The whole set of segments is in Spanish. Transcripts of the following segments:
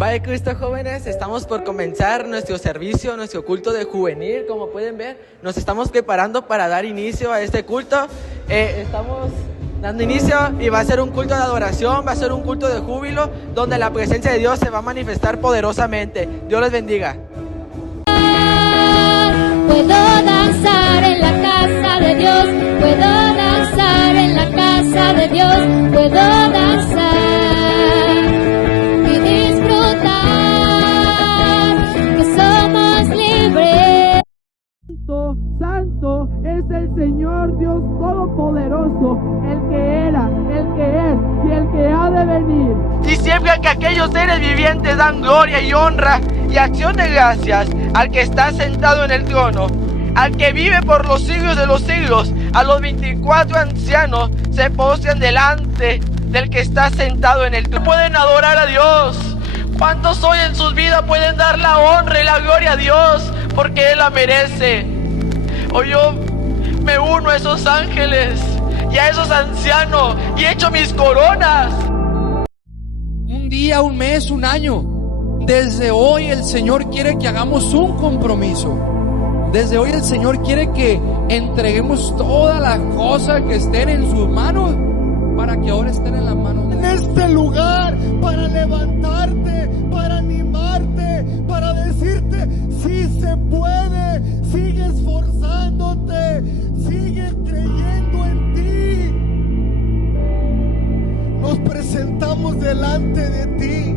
Padre Cristo, jóvenes, estamos por comenzar nuestro servicio, nuestro culto de juvenil. Como pueden ver, nos estamos preparando para dar inicio a este culto. Estamos dando inicio y va a ser un culto de adoración, va a ser un culto de júbilo, donde la presencia de Dios se va a manifestar poderosamente. Dios les bendiga. Puedo danzar en la casa de Dios, puedo danzar en la casa de Dios, puedo danzar y disfrutar que somos libres. Santo, santo es el Señor Dios Todopoderoso, el que era, el que es y el que ha de venir. Y siempre que aquellos seres vivientes dan gloria y honra y acción de gracias al que está sentado en el trono, al que vive por los siglos de los siglos, a los 24 ancianos se postran delante del que está sentado en el trono. Pueden adorar a Dios. ¿Cuántos hoy en sus vidas pueden dar la honra y la gloria a Dios? Porque Él la merece. Hoy yo me uno a esos ángeles y a esos ancianos y echo mis coronas. Un día, un mes, un año. Desde hoy el Señor quiere que hagamos un compromiso. Desde hoy el Señor quiere que entreguemos todas las cosas que estén en sus manos para que ahora estén en las manos de en este lugar para levantarte, para animarte, para decirte sí se puede, sigue esforzándote, sigue creyendo en ti. Nos presentamos delante de ti.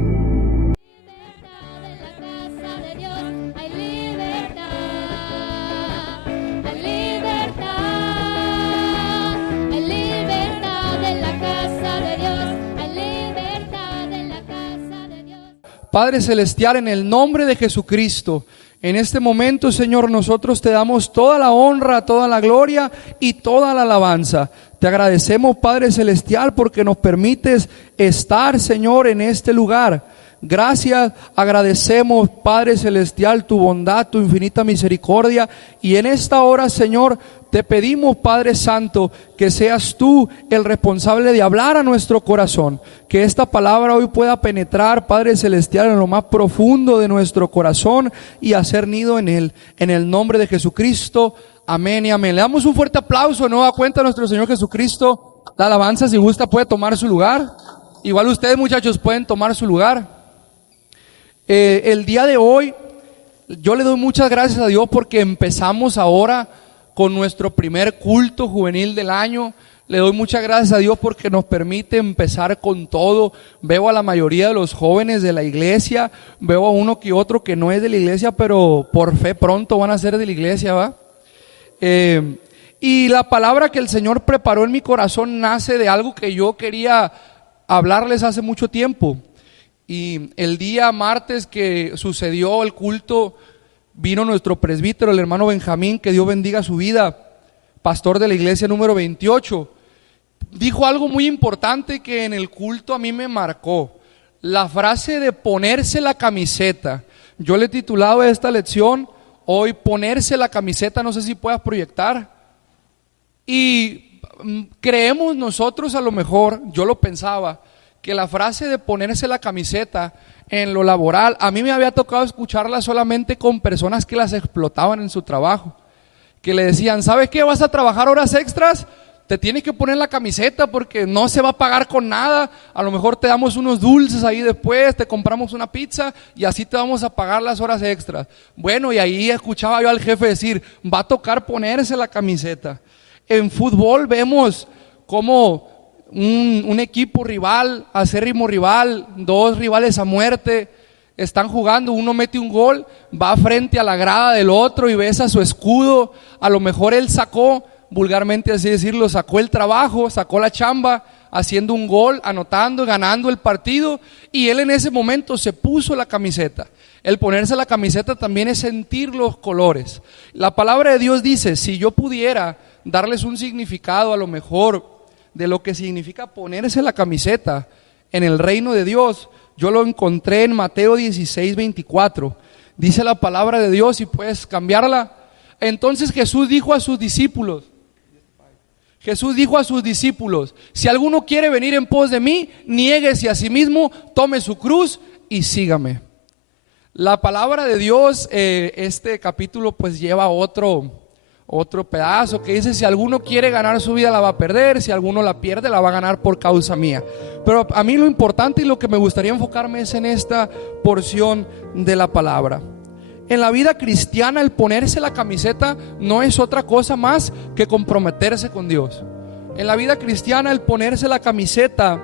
Padre Celestial, en el nombre de Jesucristo, en este momento, Señor, nosotros te damos toda la honra, toda la gloria y toda la alabanza. Te agradecemos, Padre Celestial, porque nos permites estar, Señor, en este lugar. Gracias, agradecemos, Padre Celestial, tu bondad, tu infinita misericordia. Y en esta hora, Señor, te pedimos, Padre Santo, que seas tú el responsable de hablar a nuestro corazón. Que esta palabra hoy pueda penetrar, Padre Celestial, en lo más profundo de nuestro corazón y hacer nido en él. En el nombre de Jesucristo, amén y amén. Le damos un fuerte aplauso, ¿no? A cuenta de nuestro Señor Jesucristo. La alabanza, si gusta, puede tomar su lugar. Igual ustedes, muchachos, pueden tomar su lugar. El día de hoy, yo le doy muchas gracias a Dios porque empezamos ahora con nuestro primer culto juvenil del año. Le doy muchas gracias a Dios porque nos permite empezar con todo. Veo a la mayoría de los jóvenes de la iglesia, veo a uno que otro que no es de la iglesia, pero por fe pronto van a ser de la iglesia, ¿va? Y la palabra que el Señor preparó en mi corazón nace de algo que yo quería hablarles hace mucho tiempo. Y el día martes que sucedió el culto, vino nuestro presbítero, el hermano Benjamín, que Dios bendiga su vida, pastor de la iglesia número 28. Dijo algo muy importante que en el culto a mí me marcó. La frase de ponerse la camiseta. Yo le he titulado a esta lección hoy ponerse la camiseta, no sé si puedas proyectar. Y creemos nosotros, a lo mejor, yo lo pensaba, que la frase de ponerse la camiseta en lo laboral, a mí me había tocado escucharla solamente con personas que las explotaban en su trabajo, que le decían, ¿sabes qué? ¿Vas a trabajar horas extras? Te tienes que poner la camiseta porque no se va a pagar con nada, a lo mejor te damos unos dulces ahí después, te compramos una pizza y así te vamos a pagar las horas extras. Bueno, y ahí escuchaba yo al jefe decir, va a tocar ponerse la camiseta. En fútbol vemos cómo un equipo rival, acérrimo rival, dos rivales a muerte, están jugando, uno mete un gol, va frente a la grada del otro y besa su escudo. A lo mejor él sacó, vulgarmente así decirlo, sacó el trabajo, sacó la chamba, haciendo un gol, anotando, ganando el partido, y él en ese momento se puso la camiseta. El ponerse la camiseta también es sentir los colores. La palabra de Dios dice, si yo pudiera darles un significado a lo mejor de lo que significa ponerse la camiseta en el reino de Dios, yo lo encontré en Mateo 16:24. Dice la palabra de Dios, y puedes cambiarla. Entonces Jesús dijo a sus discípulos, si alguno quiere venir en pos de mí, niéguese a sí mismo, tome su cruz y sígame. La palabra de Dios, este capítulo pues lleva otro pedazo que dice: si alguno quiere ganar su vida la va a perder, si alguno la pierde la va a ganar por causa mía. Pero a mí lo importante y lo que me gustaría enfocarme es en esta porción de la palabra. En la vida cristiana, el ponerse la camiseta no es otra cosa más que comprometerse con Dios. En la vida cristiana, el ponerse la camiseta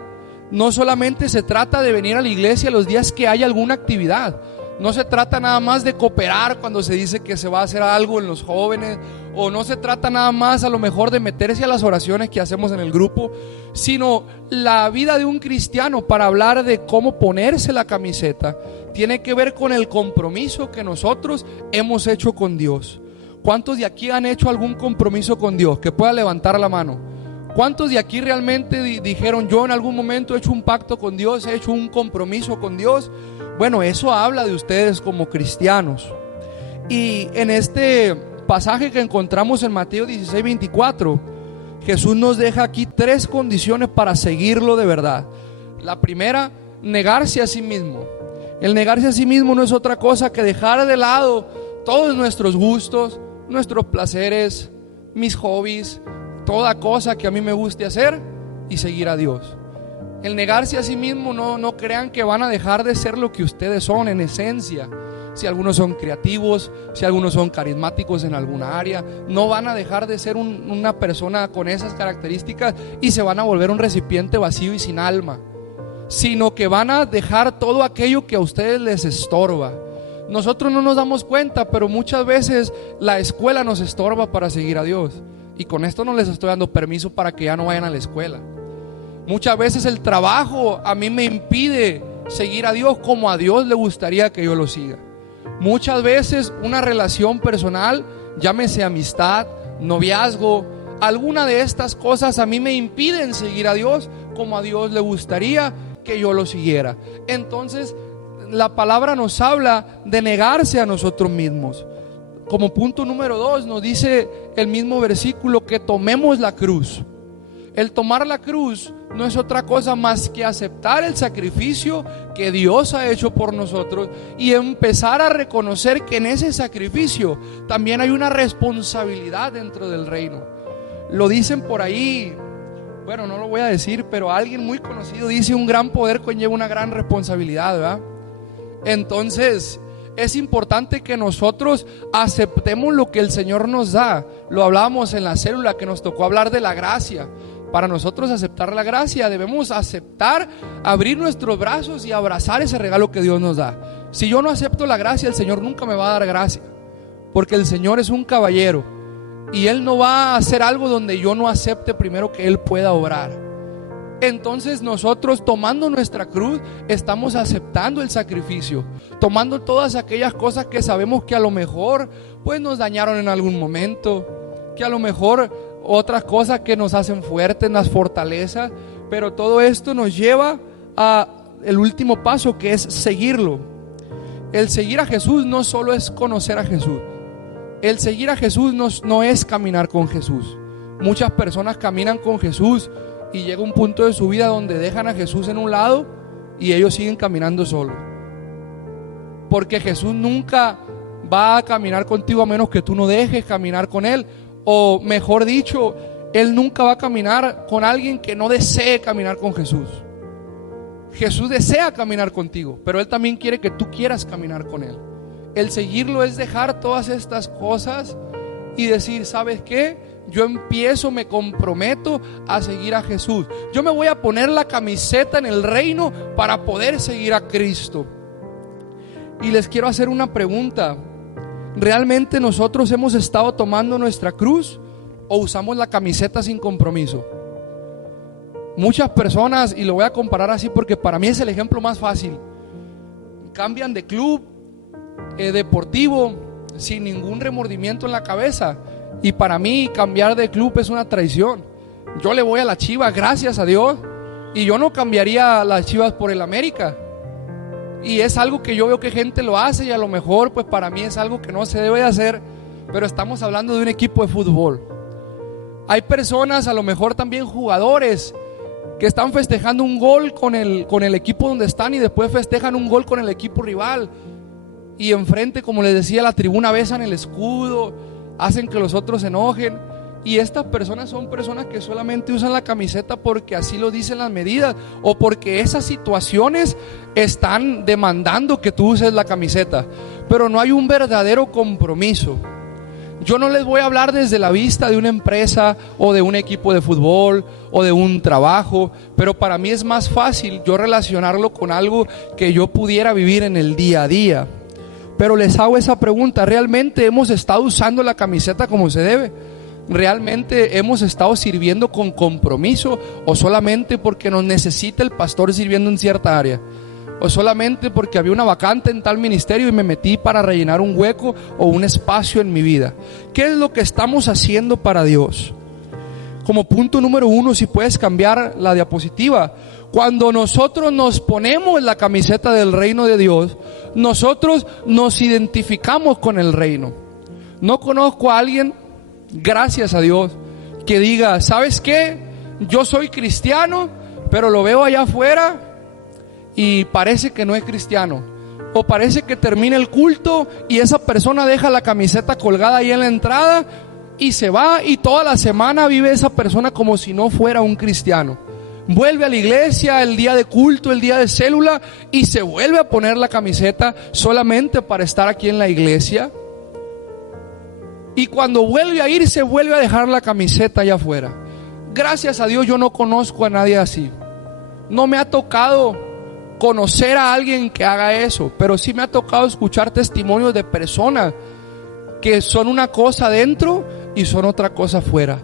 no solamente se trata de venir a la iglesia los días que hay alguna actividad. No se trata nada más de cooperar cuando se dice que se va a hacer algo en los jóvenes, o no se trata nada más a lo mejor de meterse a las oraciones que hacemos en el grupo, sino la vida de un cristiano, para hablar de cómo ponerse la camiseta, tiene que ver con el compromiso que nosotros hemos hecho con Dios. ¿Cuántos de aquí han hecho algún compromiso con Dios? Que pueda levantar la mano. ¿Cuántos de aquí realmente dijeron: yo en algún momento he hecho un pacto con Dios, he hecho un compromiso con Dios? Bueno, eso habla de ustedes como cristianos. Y en este pasaje que encontramos en Mateo 16:24, Jesús nos deja aquí 3 condiciones para seguirlo de verdad. La primera, negarse a sí mismo. El negarse a sí mismo no es otra cosa que dejar de lado todos nuestros gustos, nuestros placeres, mis hobbies, toda cosa que a mí me guste hacer, y seguir a Dios. El negarse a sí mismo, no crean que van a dejar de ser lo que ustedes son en esencia. Si algunos son creativos, si algunos son carismáticos en alguna área, no van a dejar de ser una persona con esas características y se van a volver un recipiente vacío y sin alma, sino que van a dejar todo aquello que a ustedes les estorba. Nosotros no nos damos cuenta, pero muchas veces la escuela nos estorba para seguir a Dios. Y con esto no les estoy dando permiso para que ya no vayan a la escuela. Muchas veces el trabajo a mí me impide seguir a Dios como a Dios le gustaría que yo lo siga. Muchas veces una relación personal, llámese amistad, noviazgo, alguna de estas cosas a mí me impiden seguir a Dios como a Dios le gustaría que yo lo siguiera. Entonces la palabra nos habla de negarse a nosotros mismos. Como punto número 2 nos dice el mismo versículo que tomemos la cruz. El tomar la cruz no es otra cosa más que aceptar el sacrificio que Dios ha hecho por nosotros y empezar a reconocer que en ese sacrificio también hay una responsabilidad dentro del reino. Lo dicen por ahí, bueno, no lo voy a decir, pero alguien muy conocido dice: un gran poder conlleva una gran responsabilidad, ¿verdad? Entonces es importante que nosotros aceptemos lo que el Señor nos da. Lo hablábamos en la célula que nos tocó hablar de la gracia. Para nosotros aceptar la gracia, debemos aceptar, abrir nuestros brazos y abrazar ese regalo que Dios nos da. Si yo no acepto la gracia, el Señor nunca me va a dar gracia, porque el Señor es un caballero y Él no va a hacer algo donde yo no acepte primero que Él pueda obrar. Entonces nosotros, tomando nuestra cruz, estamos aceptando el sacrificio, tomando todas aquellas cosas que sabemos que a lo mejor pues nos dañaron en algún momento, que a lo mejor otras cosas que nos hacen fuertes, las fortalezas, pero todo esto nos lleva a el último paso, que es seguirlo. El seguir a Jesús no solo es conocer a Jesús. El seguir a Jesús no es caminar con Jesús. Muchas personas caminan con Jesús y llega un punto de su vida donde dejan a Jesús en un lado y ellos siguen caminando solos, porque Jesús nunca va a caminar contigo a menos que tú no dejes caminar con Él. O mejor dicho, Él nunca va a caminar con alguien que no desee caminar con Jesús. Jesús desea caminar contigo, pero Él también quiere que tú quieras caminar con Él. El seguirlo es dejar todas estas cosas y decir: ¿sabes qué? Yo empiezo, me comprometo a seguir a Jesús. Yo me voy a poner la camiseta en el reino para poder seguir a Cristo. Y les quiero hacer una pregunta. ¿Realmente nosotros hemos estado tomando nuestra cruz o usamos la camiseta sin compromiso? Muchas personas, y lo voy a comparar así porque para mí es el ejemplo más fácil, cambian de club deportivo sin ningún remordimiento en la cabeza. Y para mí cambiar de club es una traición. Yo le voy a las Chivas, gracias a Dios, y yo no cambiaría a las Chivas por el América. Y es algo que yo veo que gente lo hace y a lo mejor pues para mí es algo que no se debe de hacer, pero estamos hablando de un equipo de fútbol. Hay personas, a lo mejor también jugadores, que están festejando un gol con el equipo donde están y después festejan un gol con el equipo rival. Y enfrente, como les decía, la tribuna besan el escudo, hacen que los otros se enojen. Y estas personas son personas que solamente usan la camiseta porque así lo dicen las medidas, o porque esas situaciones están demandando que tú uses la camiseta. Pero no hay un verdadero compromiso. Yo no les voy a hablar desde la vista de una empresa o de un equipo de fútbol o de un trabajo, pero para mí es más fácil yo relacionarlo con algo que yo pudiera vivir en el día a día. Pero les hago esa pregunta: ¿realmente hemos estado usando la camiseta como se debe? ¿Realmente hemos estado sirviendo con compromiso, o solamente porque nos necesita el pastor sirviendo en cierta área? ¿O solamente porque había una vacante en tal ministerio y me metí para rellenar un hueco o un espacio en mi vida? ¿Qué es lo que estamos haciendo para Dios? Como punto número 1, si puedes cambiar la diapositiva, cuando nosotros nos ponemos la camiseta del reino de Dios, nosotros nos identificamos con el reino. No conozco a alguien, gracias a Dios, que diga: ¿sabes qué? Yo soy cristiano, pero lo veo allá afuera y parece que no es cristiano. O parece que termina el culto y esa persona deja la camiseta colgada ahí en la entrada y se va, y toda la semana vive esa persona como si no fuera un cristiano. Vuelve a la iglesia el día de culto, el día de célula, y se vuelve a poner la camiseta solamente para estar aquí en la iglesia. Y cuando vuelve a ir, se vuelve a dejar la camiseta allá afuera. Gracias a Dios yo no conozco a nadie así. No me ha tocado conocer a alguien que haga eso, pero sí me ha tocado escuchar testimonios de personas que son una cosa dentro y son otra cosa afuera.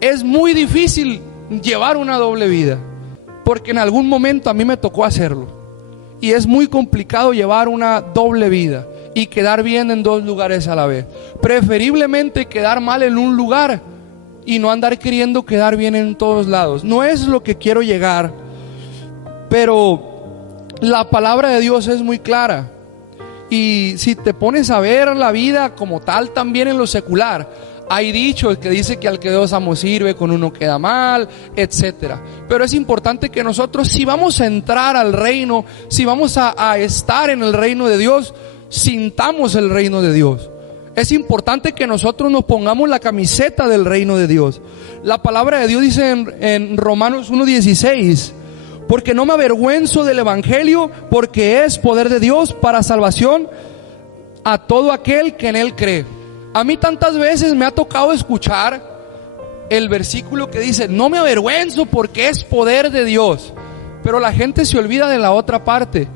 Es muy difícil llevar una doble vida, porque en algún momento a mí me tocó hacerlo, y es muy complicado llevar una doble vida y quedar bien en dos lugares a la vez. Preferiblemente quedar mal en un lugar y no andar queriendo quedar bien en todos lados. No es lo que quiero llegar, pero la palabra de Dios es muy clara. Y si te pones a ver la vida como tal, también en lo secular, hay dichos que dice que al que dos amos sirve, con uno queda mal, etcétera. Pero es importante que nosotros, si vamos a entrar al reino, si vamos a estar en el reino de Dios, sintamos el reino de Dios. Es importante que nosotros nos pongamos la camiseta del reino de Dios. La palabra de Dios dice en Romanos 1:16: porque no me avergüenzo del evangelio, porque es poder de Dios para salvación a todo aquel que en él cree. A mí tantas veces me ha tocado escuchar el versículo que dice: no me avergüenzo porque es poder de Dios. Pero la gente se olvida de la otra parte,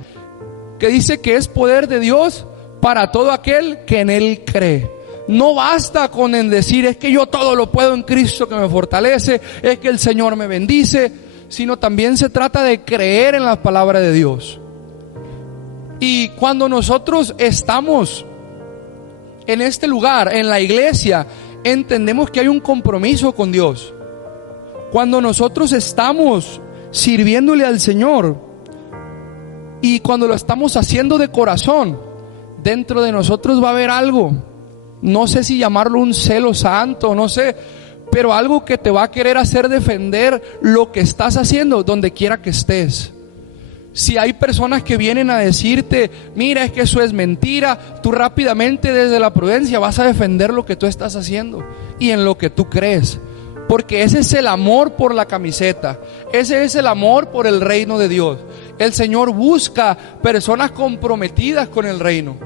que dice que es poder de Dios para todo aquel que en él cree. No basta con decir: es que yo todo lo puedo en Cristo que me fortalece, es que el Señor me bendice, sino también se trata de creer en la palabra de Dios. Y cuando nosotros estamos en este lugar, en la iglesia, entendemos que hay un compromiso con Dios. Cuando nosotros estamos sirviéndole al Señor y cuando lo estamos haciendo de corazón, dentro de nosotros va a haber algo, no sé si llamarlo un celo santo, no sé, pero algo que te va a querer hacer defender lo que estás haciendo donde quiera que estés. Si hay personas que vienen a decirte: mira, es que eso es mentira, tú rápidamente desde la prudencia vas a defender lo que tú estás haciendo y en lo que tú crees, porque ese es el amor por la camiseta, ese es el amor por el reino de Dios. El Señor busca personas comprometidas con el reino.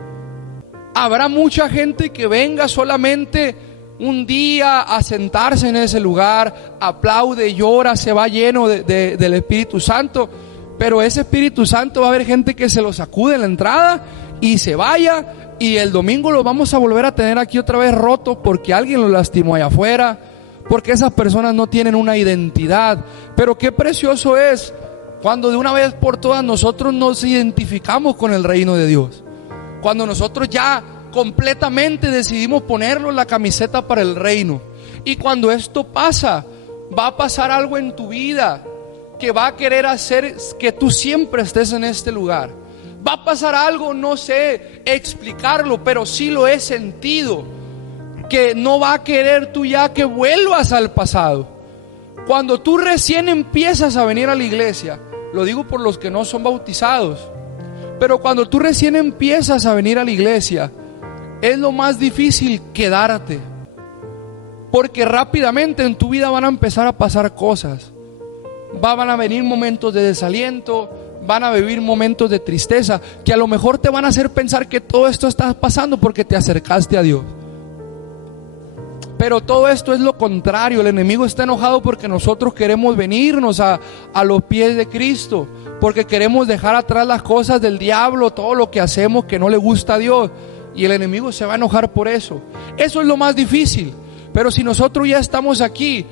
Habrá mucha gente que venga solamente un día a sentarse en ese lugar, aplaude, llora, se va lleno del Espíritu Santo, pero ese Espíritu Santo va a haber gente que se lo sacude en la entrada y se vaya, y el domingo lo vamos a volver a tener aquí otra vez roto porque alguien lo lastimó allá afuera, porque esas personas no tienen una identidad. Pero qué precioso es cuando de una vez por todas nosotros nos identificamos con el reino de Dios, cuando nosotros ya completamente decidimos ponernos la camiseta para el reino. Y cuando esto pasa, va a pasar algo en tu vida que va a querer hacer que tú siempre estés en este lugar. Va a pasar algo, no sé explicarlo, pero sí lo he sentido, que no va a querer tú ya que vuelvas al pasado. Cuando tú recién empiezas a venir a la iglesia, lo digo por los que no son bautizados, pero cuando tú recién empiezas a venir a la iglesia, es lo más difícil quedarte, porque rápidamente en tu vida van a empezar a pasar cosas. Van a venir momentos de desaliento, van a vivir momentos de tristeza, que a lo mejor te van a hacer pensar que todo esto está pasando porque te acercaste a Dios. Pero todo esto es lo contrario. El enemigo está enojado porque nosotros queremos venirnos a los pies de Cristo, porque queremos dejar atrás las cosas del diablo, todo lo que hacemos que no le gusta a Dios, y el enemigo se va a enojar por eso. Eso es lo más difícil. Pero si nosotros ya estamos aquí,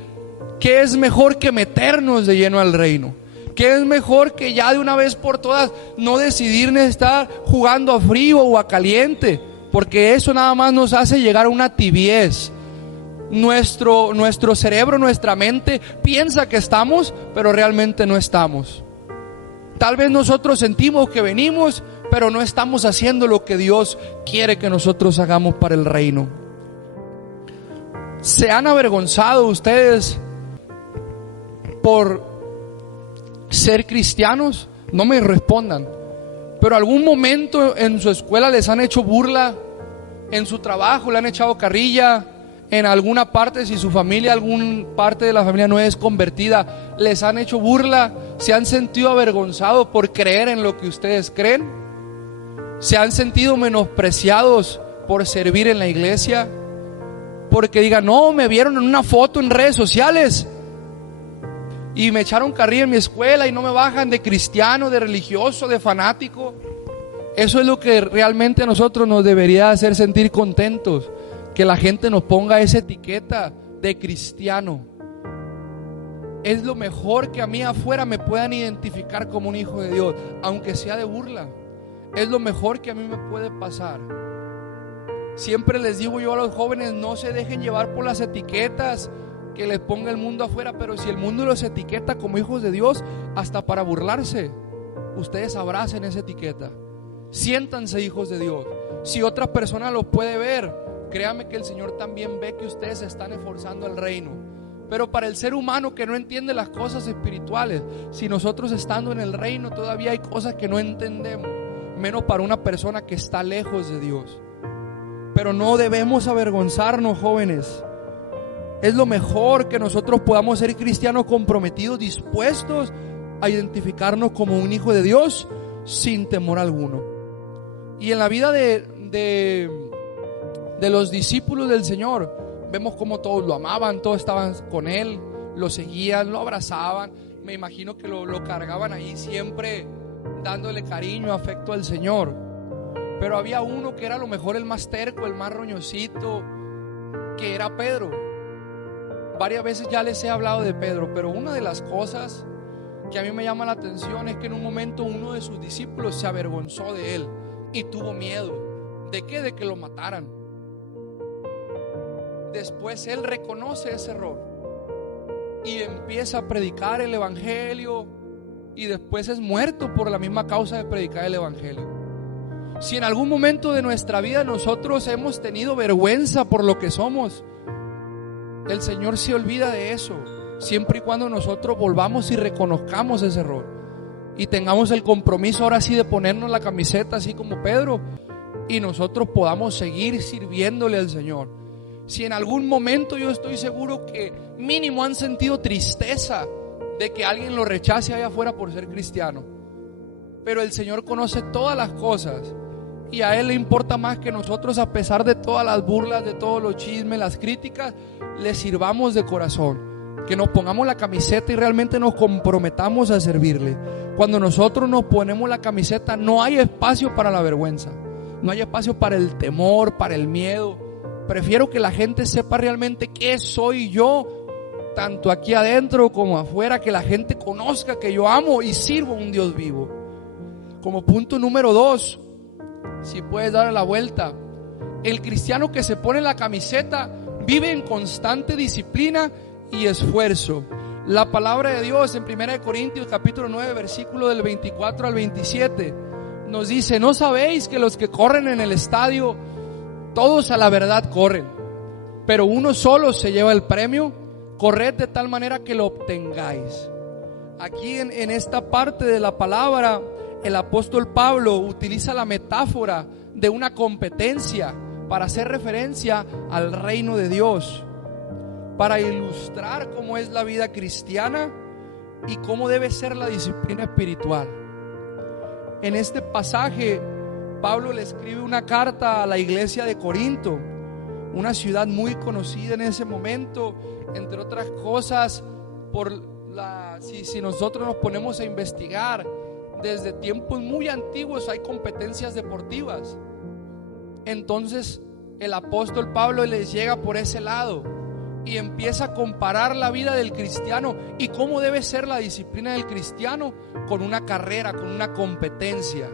¿qué es mejor que meternos de lleno al reino? ¿Qué es mejor que ya de una vez por todas no decidir estar jugando a frío o a caliente? Porque eso nada más nos hace llegar a una tibiez. Nuestro cerebro, nuestra mente piensa que estamos, pero realmente no estamos. Tal vez nosotros sentimos que venimos, pero no estamos haciendo lo que Dios quiere que nosotros hagamos para el reino. ¿Se han avergonzado ustedes por ser cristianos? No me respondan. Pero algún momento en su escuela les han hecho burla, en su trabajo le han echado carrilla, en alguna parte, si su familia, alguna parte de la familia no es convertida, les han hecho burla. ¿Se han sentido avergonzados por creer en lo que ustedes creen? ¿Se han sentido menospreciados por servir en la iglesia? Porque digan, no, me vieron en una foto en redes sociales y me echaron carrilla en mi escuela y no me bajan de cristiano, de religioso, de fanático. Eso es lo que realmente a nosotros nos debería hacer sentir contentos, que la gente nos ponga esa etiqueta de cristiano. Es lo mejor que a mí afuera me puedan identificar como un hijo de Dios, aunque sea de burla. Es lo mejor que a mí me puede pasar. Siempre les digo yo a los jóvenes, no se dejen llevar por las etiquetas que les ponga el mundo afuera, pero si el mundo los etiqueta como hijos de Dios, hasta para burlarse, ustedes abracen esa etiqueta. Siéntanse hijos de Dios. Si otra persona los puede ver, créanme que el Señor también ve que ustedes se están esforzando al reino. Pero para el ser humano que no entiende las cosas espirituales, si nosotros estando en el reino todavía hay cosas que no entendemos, menos para una persona que está lejos de Dios. Pero no debemos avergonzarnos, jóvenes. Es lo mejor que nosotros podamos ser cristianos comprometidos, dispuestos a identificarnos como un hijo de Dios sin temor alguno. Y en la vida de los discípulos del Señor, vemos como todos lo amaban, todos estaban con Él, lo seguían, lo abrazaban. Me imagino que lo cargaban ahí siempre dándole cariño, afecto al Señor. Pero había uno que era a lo mejor el más terco, el más roñosito, que era Pedro. Varias veces ya les he hablado de Pedro, pero una de las cosas que a mí me llama la atención es que en un momento uno de sus discípulos se avergonzó de él y tuvo miedo. ¿De qué? De que lo mataran. Después él reconoce ese error y empieza a predicar el evangelio, y después es muerto por la misma causa de predicar el evangelio. Si en algún momento de nuestra vida nosotros hemos tenido vergüenza por lo que somos, el Señor se olvida de eso, siempre y cuando nosotros volvamos y reconozcamos ese error y tengamos el compromiso ahora sí de ponernos la camiseta así como Pedro, y nosotros podamos seguir sirviéndole al Señor. Si en algún momento, yo estoy seguro que mínimo han sentido tristeza de que alguien lo rechace allá afuera por ser cristiano, pero el Señor conoce todas las cosas y a Él le importa más que nosotros, a pesar de todas las burlas, de todos los chismes, las críticas, le sirvamos de corazón, que nos pongamos la camiseta y realmente nos comprometamos a servirle. Cuando nosotros nos ponemos la camiseta, no hay espacio para la vergüenza, no hay espacio para el temor, para el miedo. Prefiero que la gente sepa realmente qué soy yo, tanto aquí adentro como afuera, que la gente conozca que yo amo y sirvo a un Dios vivo. Como punto número 2, si puedes darle la vuelta, el cristiano que se pone la camiseta vive en constante disciplina y esfuerzo. La palabra de Dios en 1 Corintios capítulo 9 versículo del 24 al 27 nos dice: ¿no sabéis que los que corren en el estadio, todos a la verdad corren, pero uno solo se lleva el premio? corred de tal manera que lo obtengáis. Aquí en esta parte de la palabra, el apóstol Pablo utiliza la metáfora de una competencia para hacer referencia al reino de Dios, para ilustrar cómo es la vida cristiana y cómo debe ser la disciplina espiritual. En este pasaje, Pablo le escribe una carta a la iglesia de Corinto, una ciudad muy conocida en ese momento, entre otras cosas, si nosotros nos ponemos a investigar, desde tiempos muy antiguos hay competencias deportivas. Entonces el apóstol Pablo les llega por ese lado y empieza a comparar la vida del cristiano y cómo debe ser la disciplina del cristiano con una carrera, con una competencia.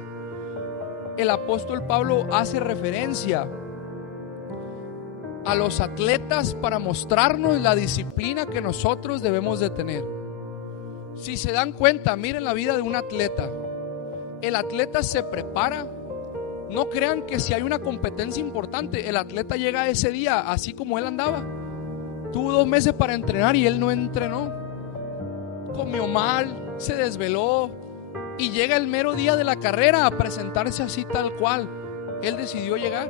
El apóstol Pablo hace referencia a los atletas para mostrarnos la disciplina que nosotros debemos de tener. Si se dan cuenta, miren la vida de un atleta. El atleta se prepara. No crean que si hay una competencia importante, el atleta llega ese día así como él andaba. Tuvo 2 meses para entrenar y él no entrenó. Comió mal, se desveló y llega el mero día de la carrera a presentarse así tal cual él decidió llegar.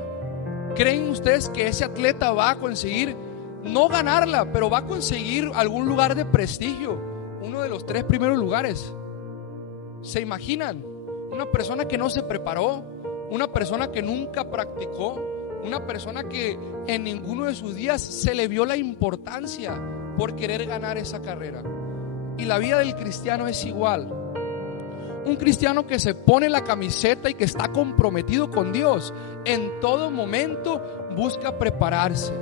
¿Creen ustedes que ese atleta va a conseguir no ganarla, pero va a conseguir algún lugar de prestigio? Uno de los 3 primeros lugares. ¿Se imaginan? Una persona que no se preparó, una persona que nunca practicó, una persona que en ninguno de sus días se le vio la importancia por querer ganar esa carrera. Y la vida del cristiano es igual. Un cristiano que se pone la camiseta y que está comprometido con Dios, en todo momento busca prepararse.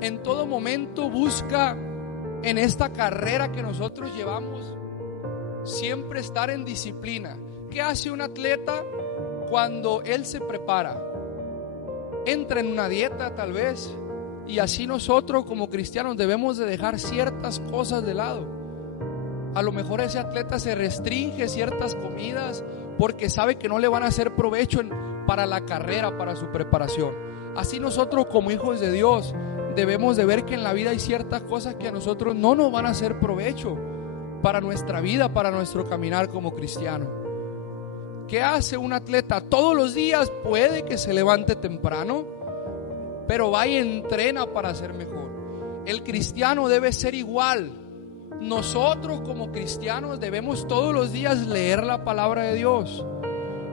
En todo momento busca, en esta carrera que nosotros llevamos, siempre estar en disciplina. ¿Qué hace un atleta cuando él se prepara? Entra en una dieta tal vez, y así nosotros como cristianos debemos de dejar ciertas cosas de lado. A lo mejor ese atleta se restringe ciertas comidas porque sabe que no le van a hacer provecho para la carrera, para su preparación. Así nosotros como hijos de Dios debemos de ver que en la vida hay ciertas cosas que a nosotros no nos van a hacer provecho para nuestra vida, para nuestro caminar como cristiano. ¿Qué hace un atleta? Todos los días puede que se levante temprano, pero va y entrena para ser mejor. El cristiano debe ser igual. Nosotros como cristianos debemos todos los días leer la palabra de Dios.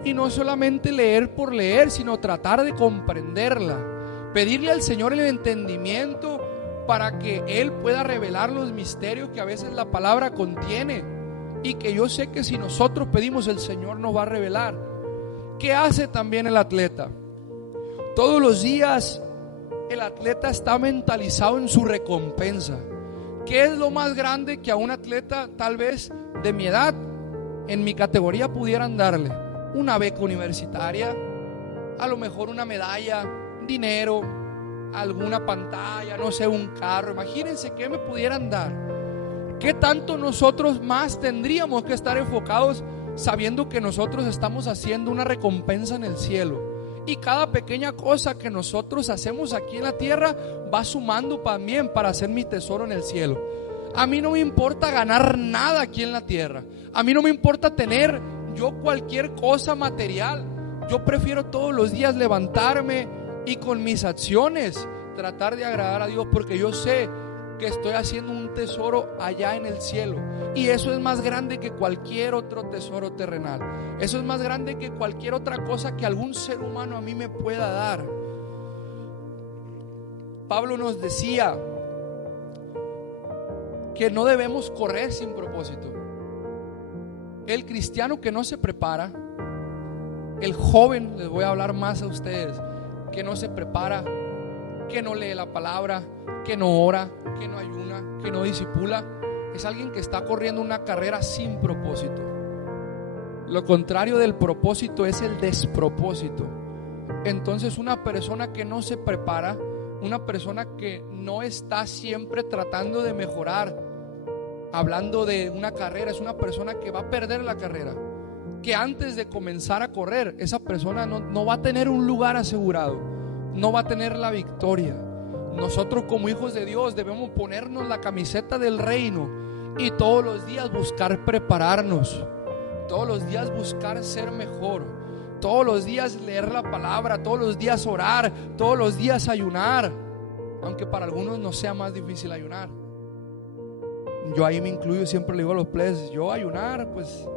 Y no solamente leer por leer, sino tratar de comprenderla. Pedirle al Señor el entendimiento para que Él pueda revelar los misterios que a veces la palabra contiene. Y que yo sé que si nosotros pedimos, el Señor nos va a revelar. ¿Qué hace también el atleta? Todos los días el atleta está mentalizado en su recompensa. ¿Qué es lo más grande que a un atleta tal vez de mi edad, en mi categoría, pudieran darle? Una beca universitaria, a lo mejor una medalla, dinero, alguna pantalla, no sé, un carro. Imagínense qué me pudieran dar. ¿Qué tanto nosotros más tendríamos que estar enfocados sabiendo que nosotros estamos haciendo una recompensa en el cielo? Y cada pequeña cosa que nosotros hacemos aquí en la tierra va sumando también para hacer mi tesoro en el cielo. A mí no me importa ganar nada aquí en la tierra. A mí no me importa tener yo cualquier cosa material. Yo prefiero todos los días levantarme y con mis acciones tratar de agradar a Dios, porque yo sé que estoy haciendo un tesoro allá en el cielo. Y eso es más grande que cualquier otro tesoro terrenal. Eso es más grande que cualquier otra cosa que algún ser humano a mí me pueda dar. Pablo nos decía que no debemos correr sin propósito. El cristiano que no se prepara, el joven, les voy a hablar más a ustedes, que no se prepara, que no lee la palabra, que no ora, que no ayuna, que no discipula, es alguien que está corriendo una carrera sin propósito. Lo contrario del propósito es el despropósito. Entonces una persona que no se prepara, una persona que no está siempre tratando de mejorar, hablando de una carrera, es una persona que va a perder la carrera. Que antes de comenzar a correr, esa persona no va a tener un lugar asegurado, no va a tener la victoria, Nosotros como hijos de Dios debemos ponernos la camiseta del reino y todos los días buscar prepararnos, todos los días buscar ser mejor, todos los días leer la palabra, todos los días orar, todos los días ayunar, aunque para algunos nos sea más difícil ayunar. Yo ahí me incluyo, siempre le digo a los plebes, yo ayunar, pues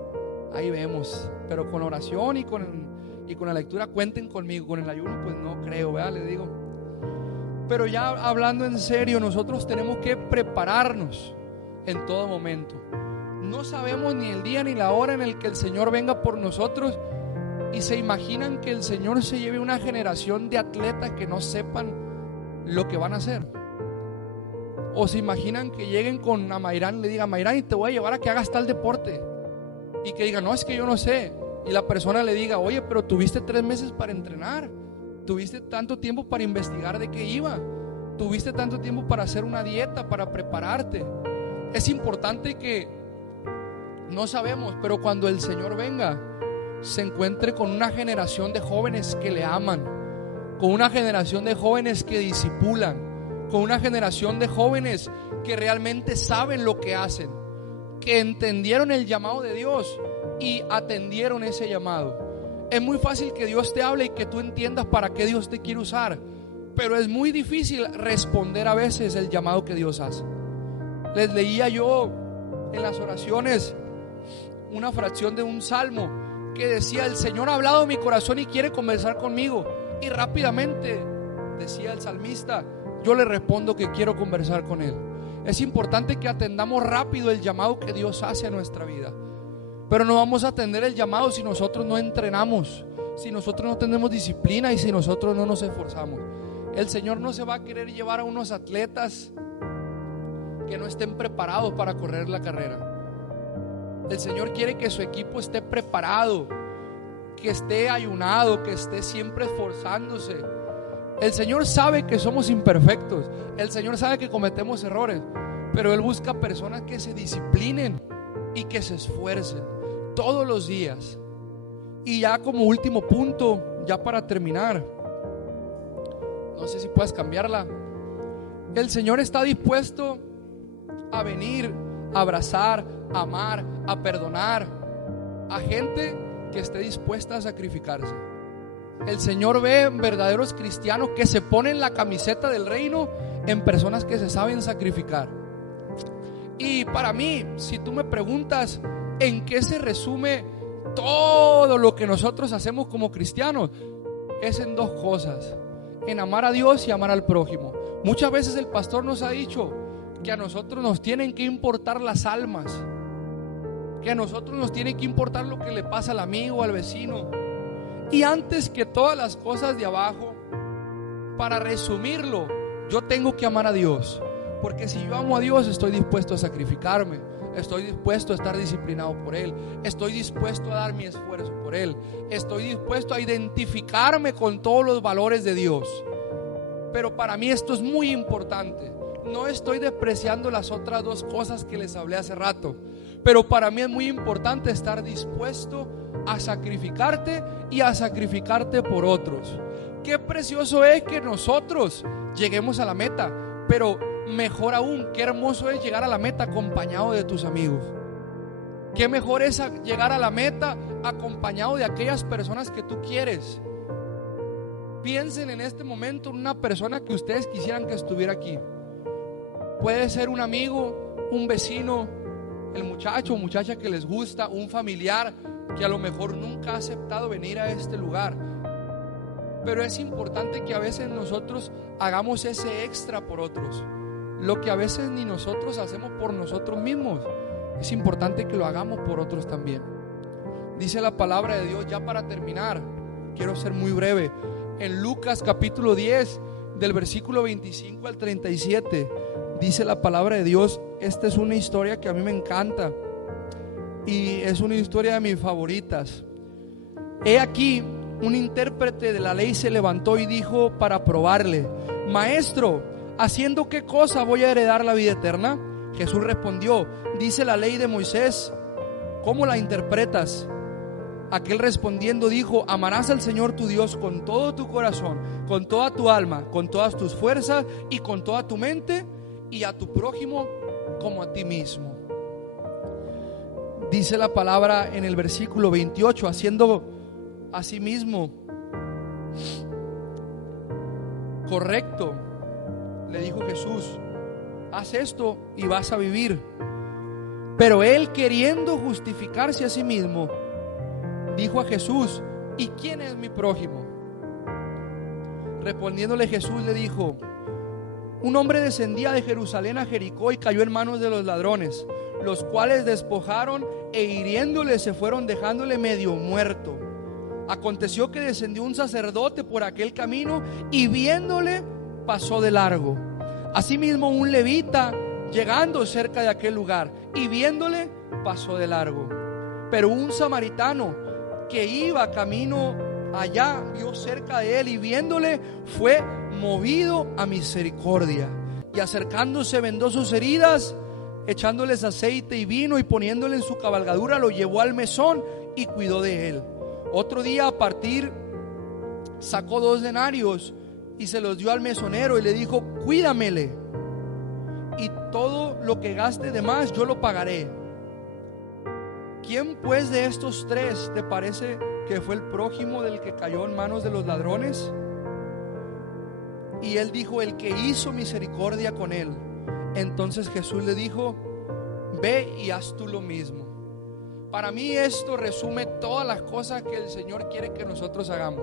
ahí vemos, pero con oración y con la lectura cuenten conmigo. Con el ayuno pues no creo, ¿verdad? Les digo. Pero ya hablando en serio, nosotros tenemos que prepararnos en todo momento. No sabemos ni el día ni la hora en el que el Señor venga por nosotros, y se imaginan que el Señor se lleve una generación de atletas que no sepan lo que van a hacer. O se imaginan que lleguen con a Mayrán y le digan: Mayrán, y te voy a llevar a que hagas tal deporte, y que diga: no, es que yo no sé. Y la persona le diga: oye, pero tuviste 3 meses para entrenar, tuviste tanto tiempo para investigar de qué iba, tuviste tanto tiempo para hacer una dieta, para prepararte. Es importante que no sabemos, pero cuando el Señor venga, se encuentre con una generación de jóvenes que le aman, con una generación de jóvenes que discipulan, con una generación de jóvenes que realmente saben lo que hacen, que entendieron el llamado de Dios y atendieron ese llamado. Es muy fácil que Dios te hable y que tú entiendas para qué Dios te quiere usar, pero es muy difícil responder a veces el llamado que Dios hace. Les leía yo en las oraciones una fracción de un salmo que decía: el Señor ha hablado en mi corazón y quiere conversar conmigo. Y rápidamente decía el salmista: yo le respondo que quiero conversar con Él. Es importante que atendamos rápido el llamado que Dios hace a nuestra vida, pero no vamos a atender el llamado si nosotros no entrenamos, si nosotros no tenemos disciplina y si nosotros no nos esforzamos. El Señor no se va a querer llevar a unos atletas que no estén preparados para correr la carrera. El Señor quiere que su equipo esté preparado, que esté ayunado, que esté siempre esforzándose. El Señor sabe que somos imperfectos, el Señor sabe que cometemos errores, pero Él busca personas que se disciplinen y que se esfuercen todos los días. Y ya como último punto, ya para terminar, no sé si puedes cambiarla. El Señor está dispuesto a venir, a abrazar, a amar, a perdonar a gente que esté dispuesta a sacrificarse. El Señor ve verdaderos cristianos que se ponen la camiseta del reino en personas que se saben sacrificar. Y para mí, si tú me preguntas en qué se resume todo lo que nosotros hacemos como cristianos, es en 2 cosas: en amar a Dios y amar al prójimo. Muchas veces el pastor nos ha dicho que a nosotros nos tienen que importar las almas, que a nosotros nos tiene que importar lo que le pasa al amigo, al vecino. Y antes que todas las cosas de abajo, para resumirlo, yo tengo que amar a Dios, porque si yo amo a Dios, estoy dispuesto a sacrificarme, estoy dispuesto a estar disciplinado por Él, estoy dispuesto a dar mi esfuerzo por Él, estoy dispuesto a identificarme con todos los valores de Dios. Pero para mí esto es muy importante. No estoy despreciando las otras 2 cosas que les hablé hace rato, pero para mí es muy importante estar dispuesto a sacrificarte y a sacrificarte por otros. Qué precioso es que nosotros lleguemos a la meta, pero mejor aún, qué hermoso es llegar a la meta acompañado de tus amigos. Qué mejor es llegar a la meta acompañado de aquellas personas que tú quieres. Piensen en este momento en una persona que ustedes quisieran que estuviera aquí. Puede ser un amigo, un vecino, el muchacho o muchacha que les gusta, un familiar que a lo mejor nunca ha aceptado venir a este lugar. Pero es importante que a veces nosotros hagamos ese extra por otros, lo que a veces ni nosotros hacemos por nosotros mismos. Es importante que lo hagamos por otros también. Dice la palabra de Dios, ya para terminar, quiero ser muy breve, en Lucas capítulo 10 del versículo 25 al 37 dice la palabra de Dios. Esta es una historia que a mí me encanta y es una historia de mis favoritas. He aquí, un intérprete de la ley se levantó y dijo para probarle: Maestro, ¿haciendo qué cosa voy a heredar la vida eterna? Jesús respondió: dice la ley de Moisés, ¿cómo la interpretas? Aquel respondiendo dijo: amarás al Señor tu Dios con todo tu corazón, con toda tu alma, con todas tus fuerzas y con toda tu mente, y a tu prójimo como a ti mismo. Dice la palabra en el versículo 28, haciendo asimismo correcto, le dijo Jesús: haz esto y vas a vivir. Pero él, queriendo justificarse a sí mismo, dijo a Jesús: ¿y quién es mi prójimo? Respondiéndole Jesús le dijo: un hombre descendía de Jerusalén a Jericó y cayó en manos de los ladrones, los cuales despojaron e hiriéndole se fueron, dejándole medio muerto. Aconteció que descendió un sacerdote por aquel camino y viéndole pasó de largo. Asimismo un levita, llegando cerca de aquel lugar y viéndole pasó de largo. Pero un samaritano que iba camino allá vio cerca de él y viéndole fue movido a misericordia, y acercándose vendó sus heridas, echándoles aceite y vino, y poniéndole en su cabalgadura lo llevó al mesón y cuidó de él. Otro día a partir sacó 2 denarios y se los dio al mesonero y le dijo: cuídamele, y todo lo que gaste de más yo lo pagaré. ¿Quién pues de estos 3 te parece que fue el prójimo del que cayó en manos de los ladrones? Y él dijo: el que hizo misericordia con él. Entonces Jesús le dijo: ve y haz tú lo mismo. Para mí esto resume todas las cosas que el Señor quiere que nosotros hagamos.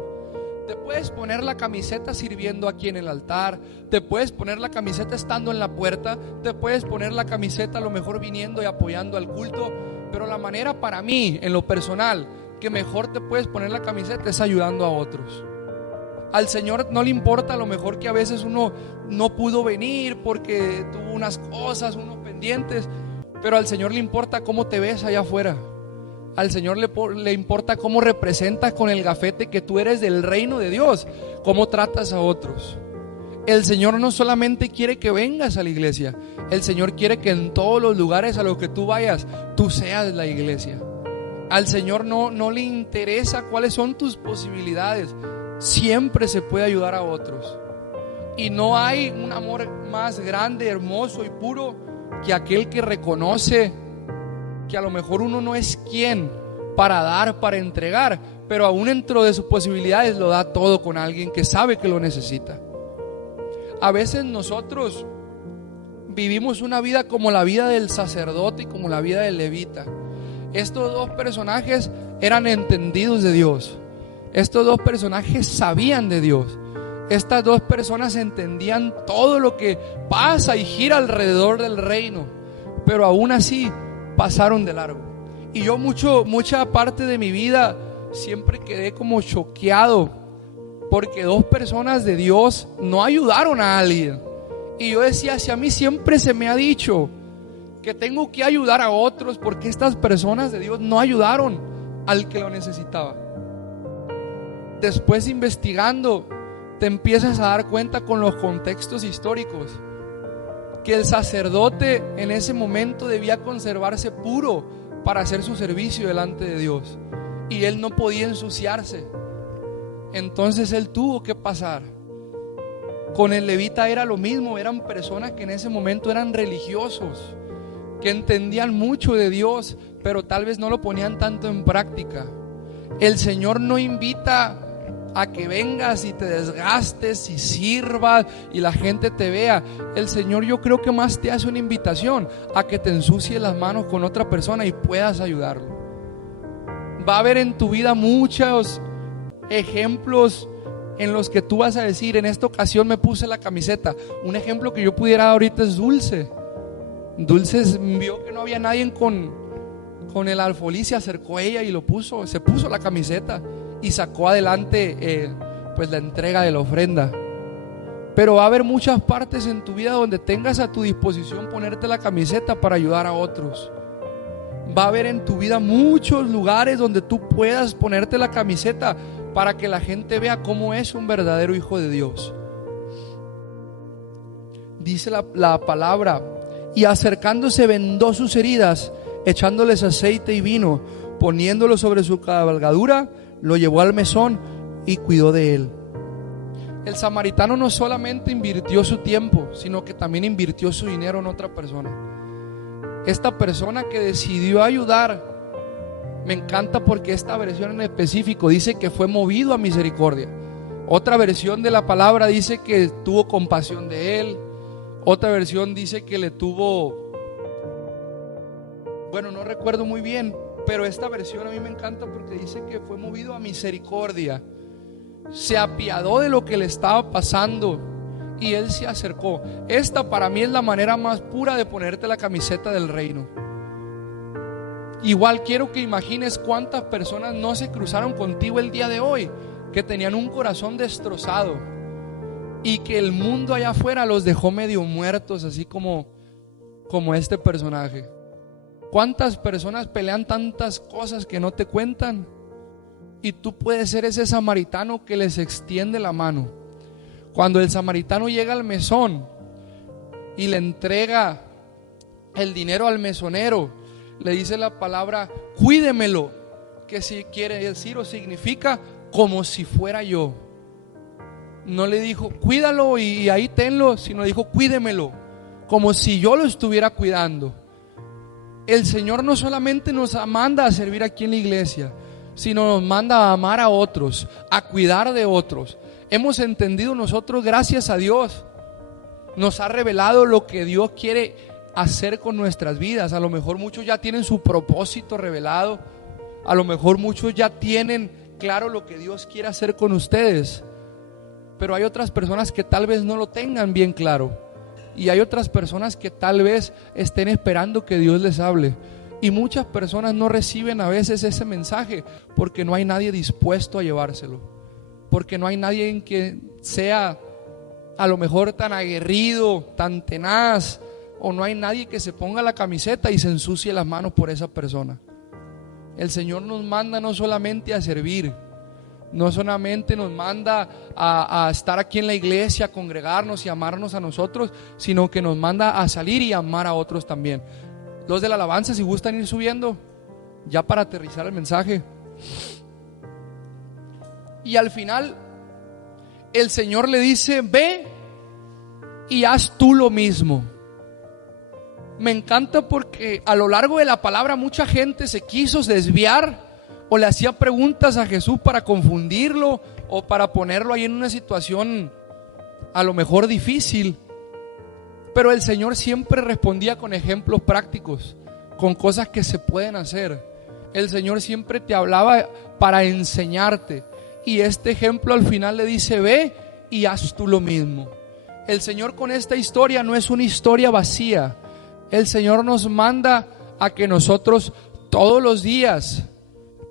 Te puedes poner la camiseta sirviendo aquí en el altar, te puedes poner la camiseta estando en la puerta, te puedes poner la camiseta a lo mejor viniendo y apoyando al culto, pero la manera para mí, en lo personal, que mejor te puedes poner la camiseta es ayudando a otros. Al Señor no le importa a lo mejor que a veces uno no pudo venir porque tuvo unas cosas, unos pendientes, pero al Señor le importa cómo te ves allá afuera. Al Señor le importa cómo representas con el gafete que tú eres del reino de Dios, cómo tratas a otros. El Señor no solamente quiere que vengas a la iglesia, el Señor quiere que en todos los lugares a los que tú vayas, tú seas la iglesia. Al Señor no le interesa cuáles son tus posibilidades. Siempre se puede ayudar a otros. Y no hay un amor más grande, hermoso y puro que aquel que reconoce que a lo mejor uno no es quien para dar, para entregar, pero aún dentro de sus posibilidades lo da todo con alguien que sabe que lo necesita. A veces nosotros vivimos una vida como la vida del sacerdote y como la vida del levita. Estos 2 personajes eran entendidos de Dios. Estos 2 personajes sabían de Dios. Estas 2 personas entendían todo lo que pasa y gira alrededor del reino, pero aún así pasaron de largo. Y yo mucha parte de mi vida siempre quedé como choqueado porque 2 personas de Dios no ayudaron a alguien. Y yo decía: si a mí siempre se me ha dicho que tengo que ayudar a otros, porque estas personas de Dios no ayudaron al que lo necesitaba. Después, investigando, te empiezas a dar cuenta con los contextos históricos que el sacerdote en ese momento debía conservarse puro para hacer su servicio delante de Dios, y él no podía ensuciarse. Entonces él tuvo que pasar. Con el levita era lo mismo. Eran personas que en ese momento eran religiosos, que entendían mucho de Dios, pero tal vez no lo ponían tanto en práctica. El Señor no invita a que vengas y te desgastes y sirvas y la gente te vea. El Señor, yo creo que más te hace una invitación a que te ensucies las manos con otra persona y puedas ayudarlo. Va a haber en tu vida muchos ejemplos en los que tú vas a decir: en esta ocasión me puse la camiseta. Un ejemplo que yo pudiera dar ahorita es Dulce. Dulce vio que no había nadie con el alfolí, se acercó a ella y se puso la camiseta y sacó adelante pues la entrega de la ofrenda. Pero va a haber muchas partes en tu vida donde tengas a tu disposición ponerte la camiseta para ayudar a otros. Va a haber en tu vida muchos lugares donde tú puedas ponerte la camiseta para que la gente vea cómo es un verdadero hijo de Dios. Dice la palabra: y acercándose vendó sus heridas, echándoles aceite y vino, poniéndolo sobre su cabalgadura, lo llevó al mesón y cuidó de él. El samaritano no solamente invirtió su tiempo, sino que también invirtió su dinero en otra persona. Esta persona que decidió ayudar, me encanta porque esta versión en específico dice que fue movido a misericordia. Otra versión de la palabra dice que tuvo compasión de él. Otra versión dice que le tuvo, bueno, no recuerdo muy bien, pero esta versión a mí me encanta porque dice que fue movido a misericordia. Se apiadó de lo que le estaba pasando y él se acercó. Esta para mí es la manera más pura de ponerte la camiseta del reino. Igual quiero que imagines cuántas personas no se cruzaron contigo el día de hoy, que tenían un corazón destrozado y que el mundo allá afuera los dejó medio muertos, así como este personaje. ¿Cuántas personas pelean tantas cosas que no te cuentan? Y tú puedes ser ese samaritano que les extiende la mano. Cuando el samaritano llega al mesón y le entrega el dinero al mesonero, le dice la palabra cuídemelo, que si quiere decir o significa como si fuera yo. No le dijo cuídalo y ahí tenlo, sino dijo cuídemelo, como si yo lo estuviera cuidando. El Señor no solamente nos manda a servir aquí en la iglesia, sino nos manda a amar a otros, a cuidar de otros. Hemos entendido nosotros, gracias a Dios, nos ha revelado lo que Dios quiere hacer con nuestras vidas. A lo mejor muchos ya tienen su propósito revelado, a lo mejor muchos ya tienen claro lo que Dios quiere hacer con ustedes, pero hay otras personas que tal vez no lo tengan bien claro, y hay otras personas que tal vez estén esperando que Dios les hable. Y muchas personas no reciben a veces ese mensaje porque no hay nadie dispuesto a llevárselo, porque no hay nadie en que sea a lo mejor tan aguerrido, tan tenaz, o no hay nadie que se ponga la camiseta y se ensucie las manos por esa persona. El Señor nos manda no solamente a servir, no solamente nos manda a estar aquí en la iglesia, a congregarnos y amarnos a nosotros, sino que nos manda a salir y amar a otros también. Los de la alabanza, si gustan ir subiendo, ya para aterrizar el mensaje. Y al final, el Señor le dice: ve y haz tú lo mismo. Me encanta porque a lo largo de la palabra mucha gente se quiso desviar o le hacía preguntas a Jesús para confundirlo o para ponerlo ahí en una situación a lo mejor difícil. Pero el Señor siempre respondía con ejemplos prácticos, con cosas que se pueden hacer. El Señor siempre te hablaba para enseñarte. Y este ejemplo al final le dice: ve y haz tú lo mismo. El Señor con esta historia no es una historia vacía. El Señor nos manda a que nosotros todos los días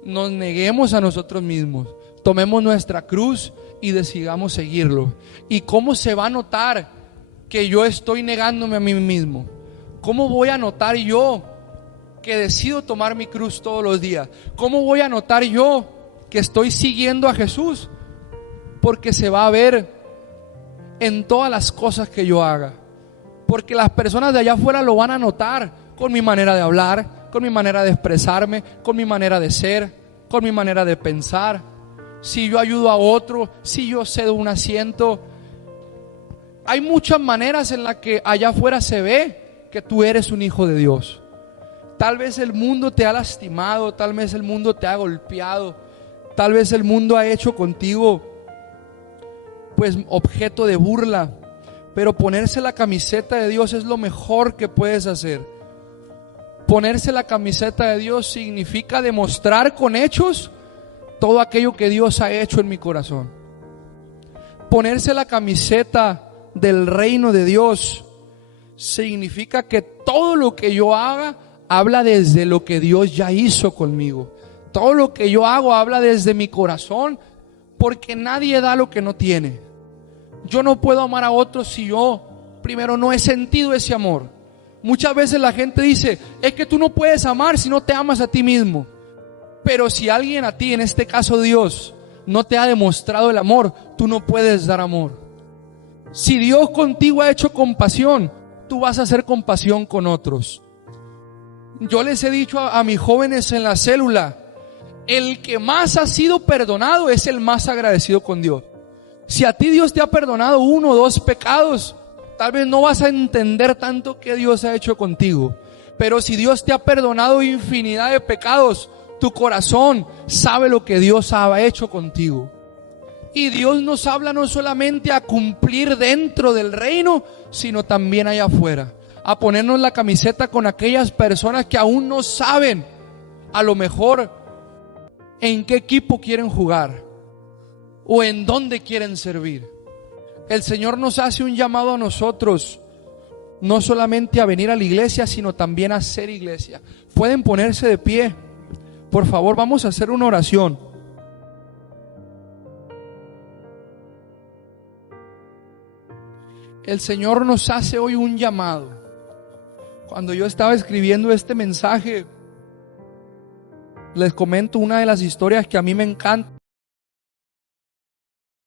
nos neguemos a nosotros mismos, tomemos nuestra cruz y decidamos seguirlo. ¿Y cómo se va a notar que yo estoy negándome a mí mismo? ¿Cómo voy a notar yo que decido tomar mi cruz todos los días? ¿Cómo voy a notar yo que estoy siguiendo a Jesús? Porque se va a ver en todas las cosas que yo haga. Porque las personas de allá afuera lo van a notar con mi manera de hablar, con mi manera de expresarme, con mi manera de ser, con mi manera de pensar. Si yo ayudo a otro, si yo cedo un asiento. Hay muchas maneras en las que allá afuera se ve que tú eres un hijo de Dios. Tal vez el mundo te ha lastimado, tal vez el mundo te ha golpeado, tal vez el mundo ha hecho contigo pues objeto de burla, pero ponerse la camiseta de Dios es lo mejor que puedes hacer. Ponerse la camiseta de Dios significa demostrar con hechos todo aquello que Dios ha hecho en mi corazón. Ponerse la camiseta del reino de Dios significa que todo lo que yo haga habla desde lo que Dios ya hizo conmigo. Todo lo que yo hago habla desde mi corazón, porque nadie da lo que no tiene. Yo no puedo amar a otros si yo primero no he sentido ese amor. Muchas veces la gente dice: es que tú no puedes amar si no te amas a ti mismo. Pero si alguien a ti, en este caso Dios, no te ha demostrado el amor, tú no puedes dar amor. Si Dios contigo ha hecho compasión, tú vas a hacer compasión con otros. Yo les he dicho a mis jóvenes en la célula El que más ha sido perdonado es el más agradecido con Dios. Si a ti Dios te ha perdonado 1 o 2 pecados, tal vez no vas a entender tanto qué Dios ha hecho contigo. Pero si Dios te ha perdonado infinidad de pecados, tu corazón sabe lo que Dios ha hecho contigo. Y Dios nos habla no solamente a cumplir dentro del reino, sino también allá afuera. A ponernos la camiseta con aquellas personas que aún no saben, a lo mejor, en qué equipo quieren jugar o en dónde quieren servir. El Señor nos hace un llamado a nosotros, no solamente a venir a la iglesia, sino también a ser iglesia. Pueden ponerse de pie. Por favor, vamos a hacer una oración. El Señor nos hace hoy un llamado. Cuando yo estaba escribiendo este mensaje, les comento una de las historias que a mí me encanta.